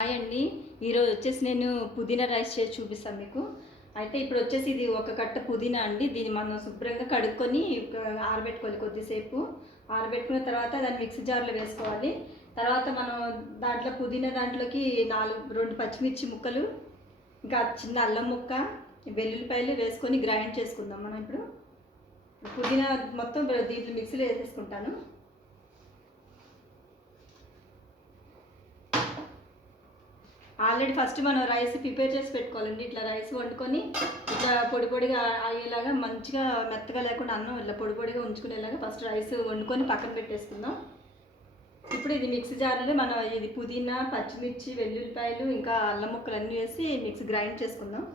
Hi అండి. ఈరోజు వచ్చేసి నేను పుదీనా రైస్ చేసి చూపిస్తాను మీకు. అయితే ఇప్పుడు వచ్చేసి ఇది ఒక కట్ట పుదీనా అండి. దీన్ని మనం శుభ్రంగా కడుక్కొని ఆరబెట్టుకోవాలి. కొద్దిసేపు ఆరబెట్టుకున్న తర్వాత దాన్ని మిక్సీ జార్లో వేసుకోవాలి. తర్వాత మనం దాంట్లో పుదీనా దాంట్లోకి 2 పచ్చిమిర్చి ముక్కలు, ఇంకా చిన్న అల్లం ముక్క, వెల్లుల్లిపాయలు వేసుకొని గ్రైండ్ చేసుకుందాం. మనం ఇప్పుడు పుదీనా మొత్తం దీంట్లో మిక్సీలో వేసేసుకుంటాను. ఆల్రెడీ ఫస్ట్ మనం రైస్ ప్రిపేర్ చేసి పెట్టుకోవాలండి. ఇట్లా రైస్ వండుకొని ఇట్లా పొడి పొడిగా అయ్యేలాగా, మంచిగా మెత్తగా లేకుండా అన్నం ఇట్లా పొడి పొడిగా ఉంచుకునేలాగా ఫస్ట్ రైస్ వండుకొని పక్కన పెట్టేసుకుందాం. ఇప్పుడు ఇది మిక్సీ జార్లో మనం ఇది పుదీనా, పచ్చిమిర్చి, వెల్లుల్లిపాయలు, ఇంకా అల్లం ముక్కలు అన్నీ వేసి మిక్సీ గ్రైండ్ చేసుకుందాం.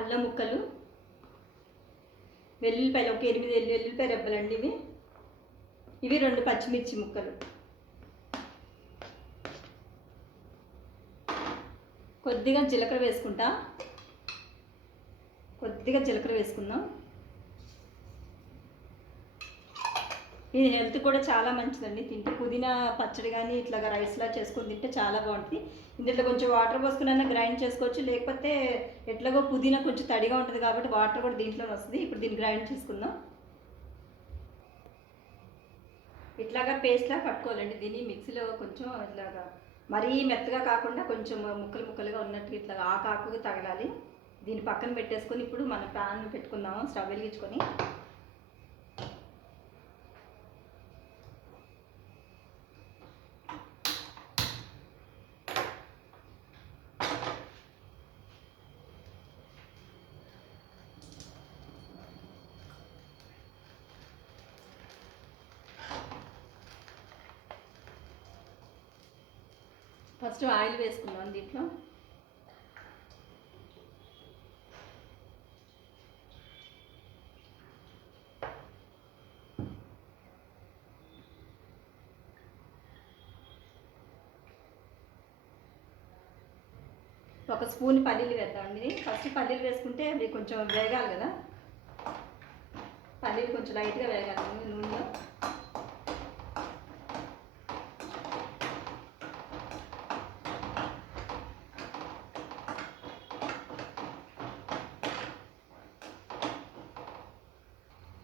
అల్లం ముక్కలు, వెల్లుల్లిపాయలు ఒక 8 వెల్లుల్లిపాయ రెబ్బలండి ఇవి 2 పచ్చిమిర్చి ముక్కలు, కొద్దిగా జీలకర్ర వేసుకుందాం. ఇది హెల్త్ కూడా చాలా మంచిదండి. తింటే పుదీనా పచ్చడి కానీ ఇట్లాగా రైస్లా చేసుకొని తింటే చాలా బాగుంటుంది. ఇందులో కొంచెం వాటర్ పోసుకున్న గ్రైండ్ చేసుకోవచ్చు, లేకపోతే ఎట్లాగో పుదీనా కొంచెం తడిగా ఉంటుంది కాబట్టి వాటర్ కూడా దీంట్లోనే వస్తుంది. ఇప్పుడు దీన్ని గ్రైండ్ చేసుకుందాం. ఇట్లాగా పేస్ట్లా పట్టుకోవాలండి. దీన్ని మిక్సీలో కొంచెం ఇట్లాగా మరీ మెత్తగా కాకుండా కొంచెం ముక్కలు ముక్కలుగా ఉన్నట్టు ఇట్లా ఆకు తగలాలి. దీన్ని పక్కన పెట్టేసుకొని ఇప్పుడు మనం ప్యాన్ పెట్టుకుందాము. స్టవ్ వెలిగించుకొని ఫస్ట్ ఆయిల్ వేసుకుందాం. దీంట్లో ఒక స్పూన్ పల్లీలు వేద్దామండి. ఫస్ట్ పల్లీలు వేసుకుంటే అవి కొంచెం వేగాలి కదా, పల్లీలు కొంచెం లైట్గా వేగాలి నూనెలో.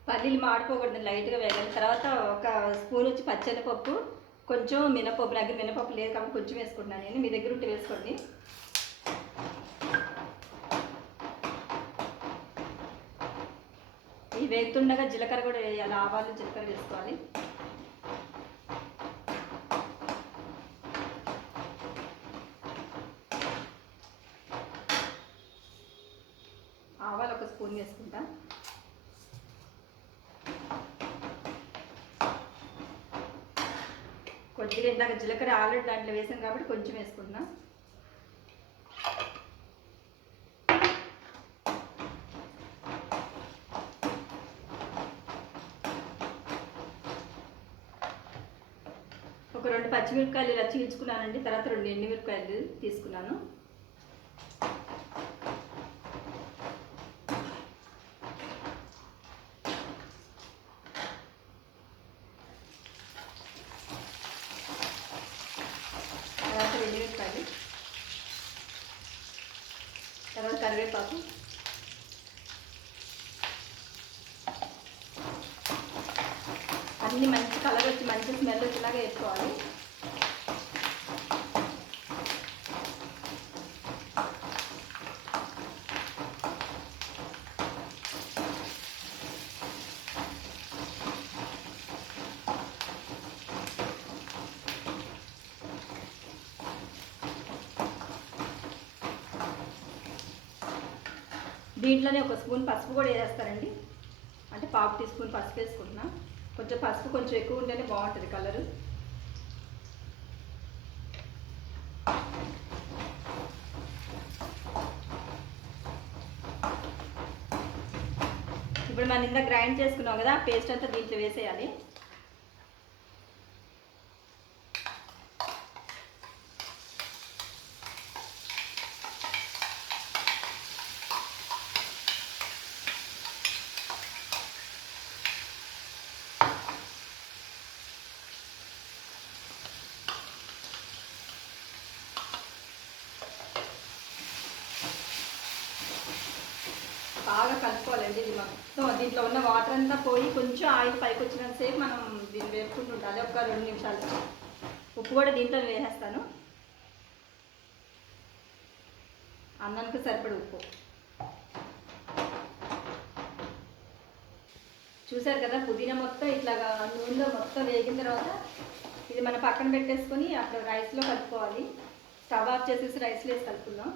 పల్లీలు మాడిపోకూడదు, లైట్గా వేగాలి. తర్వాత ఒక స్పూన్ వచ్చి పచ్చెనపప్పు, కొంచెం మినపప్పు. నా దగ్గర మినపప్పు లేదు కాబట్టి కొంచెం వేసుకుంటున్నాను నేను. మీ దగ్గర ఉంటే వేసుకోండి. ఈ వేగుతుండగా జీలకర్ర కూడా వేయాలి. ఆవాలు, జీలకర్ర వేసుకోవాలి. ఆవాలు ఒక స్పూన్ వేసుకుంటా. కొద్దిగా ఇందాక జీలకర్ర ఆల్రెడీ దాంట్లో వేసాం కాబట్టి కొంచెం వేసుకుంటున్నా. ఒక 2 పచ్చిమిరపకాయలు ఇలా చీల్చుకున్నానండి. తర్వాత 2 ఎండుమిరపకాయలు తీసుకున్నాను. తర్వాత 2 ఎండుమిరపకాయలు, తర్వాత కరివేపాకు, అన్నీ మంచి కలర్ వచ్చి మంచి స్మెల్ వచ్చేలాగా వేసుకోవాలి. దీంట్లోనే ఒక స్పూన్ పసుపు కూడా వేసేస్తారండి. అంటే 1/2 టీ స్పూన్ పసుపు వేసుకుంటున్నా. కొంచెం పసుపు కొంచెం ఎక్కువ ఉంటేనే బాగుంటుంది కలరు. ఇప్పుడు మనం ఇందాక గ్రైండ్ చేసుకున్నాం కదా, పేస్ట్ అంతా దీంట్లో వేసేయాలి. కలుపుకోవాలండి. ఇది మొత్తం దీంట్లో ఉన్న వాటర్ అంతా పోయి కొంచెం ఆయిల్ పైకి వచ్చినంతసేపు మనం దీన్ని వేపుకుంటూ ఉండాలి. ఒక 2 నిమిషాలు. ఉప్పు కూడా దీంట్లో వేసేస్తాను. అన్నానికి సరిపడ ఉప్పు. చూసారు కదా, పుదీనా మొత్తం ఇట్లాగా నూనెలో మొత్తం వేగిన తర్వాత ఇది మనం పక్కన పెట్టేసుకొని అక్కడ రైస్లో కలుపుకోవాలి. స్టవ్ ఆఫ్ చేసేసి రైస్లో వేసి కలుపుకుందాం.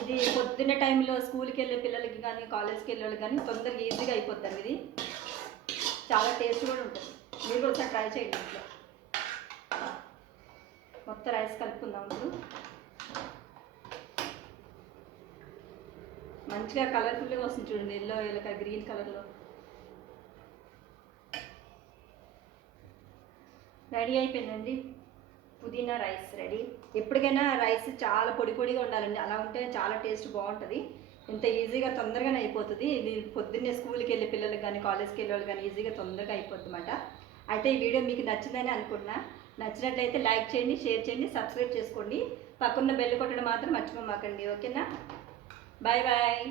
ఇది పొద్దున్న టైంలో స్కూల్కి వెళ్ళే పిల్లలకి కానీ కాలేజ్కి వెళ్ళే వాళ్ళకి కానీ తొందరగా ఈజీగా అయిపోతుంది. ఇది చాలా టేస్ట్ కూడా ఉంటుంది. మీరు కూడా ఒకసారి ట్రై చేయండి ఇంట్లో. మొత్తం రైస్ కలుపుకుందాం. ఇప్పుడు మంచిగా కలర్ఫుల్గా వస్తుంది చూడండి, ఎల్లో ఎల్లో గ్రీన్ కలర్లో. రెడీ అయిపోయిందండి, పుదీనా రైస్ రెడీ. ఎప్పటికైనా రైస్ చాలా పొడి పొడిగా ఉండాలండి, అలా ఉంటే చాలా టేస్ట్ బాగుంటుంది. ఇంత ఈజీగా తొందరగానే అయిపోతుంది. ఇది పొద్దున్నే స్కూల్కి వెళ్ళే పిల్లలకి కానీ కాలేజ్కి వెళ్ళే వాళ్ళు కానీ ఈజీగా తొందరగా అయిపోతుంది అన్నమాట. అయితే ఈ వీడియో మీకు నచ్చిందని అనుకుంటున్నా. నచ్చినట్లయితే లైక్ చేయండి, షేర్ చేయండి, సబ్స్క్రైబ్ చేసుకోండి. పక్కన్న బెల్ కొట్టడం మాత్రం మర్చిపోమాకండి. ఓకేనా? Bye bye.